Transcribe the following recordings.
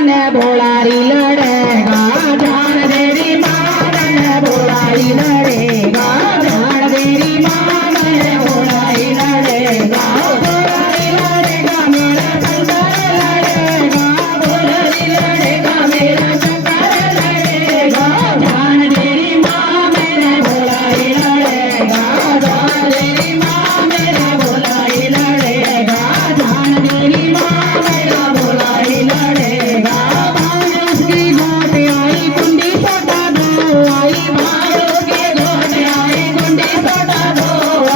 ने भोलारी लड़ेगा जान तेरी माँ ने भोलारी लड़ेगा जान तेरी माँ ने भोलारी लड़ेगा भोलारी लड़ेगा मेरा शंकर लड़ेगा भोलारी लड़ेगा मेरा शंकर लड़ेगा जान तेरी माँ मेरे भोलारी लड़ेगा जान तेरी माँ मेरे भोलारी लड़ेगा जान तेरी माँ मेरा भोलारी लड़ेगा भांग उसकी गोट आई कुंडी सटा दो आई भांग उसकी गोट आई कुंडी सटा दो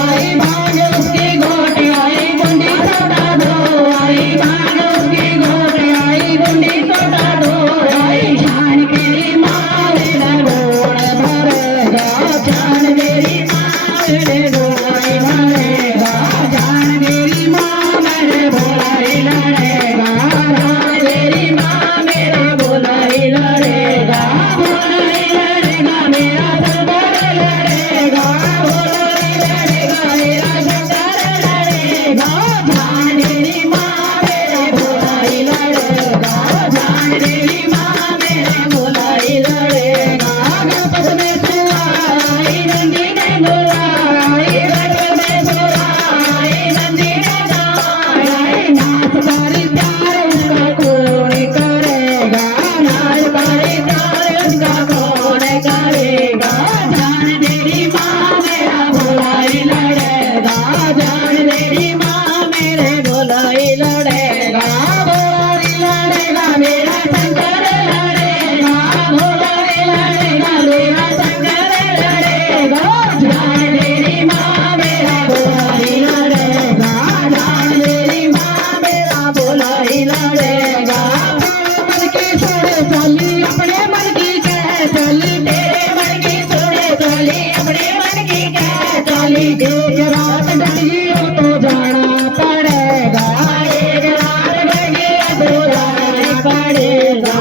आई भांग उसकी गोट आई कुंडी सटा दो आई भांग उसकी गोट आई कुंडी सटा दो आई जान तेरी माँ मेरा गोड़ भरेगा जान तेरी माँ मेरे गोड़ भरेगा जान तेरी माँ मेरे भोलारी लड़ेगा जान तेरी माँ मेरे भोलारी लड़ेगा भोलारी लड़ेगा मेरा शंकर लड़ेगा भोलारी लड़ेगा मेरा शंकर लड़ेगा जान तेरी माँ मेरे भोलारी लड़ेगा जान तेरी माँ मेरे भोलारी लड़ेगा गणपत में सुहाई नंदी ने बुलाई गणपत में सुहाई नंदी ने गाई नाच पारी प्यार उसका कौन करेगा नाच पारी प्यार उसका कौन करेगा जान तेरी माँ मेरा भोलारी लड़ेगा जान तेरी माँ मेरे भोलारी लड़ेगा भोलारी लड़ेगा मेरा शंकर लड़ेगा भोलारी लड़ेगा मेरा शंकर लड़ेगा जान तेरी माँ मेरा भोलारी लड़ेगा जान तेरी माँ मेरा भोलारी लड़ेगा मन की छोड़े चली अपने मन की कह चली तेरे मन की छोड़े चली अपने मन की कह चली एक रात डगी तो जाना पड़ेगा एक रात डगी तो जाना पड़ेगा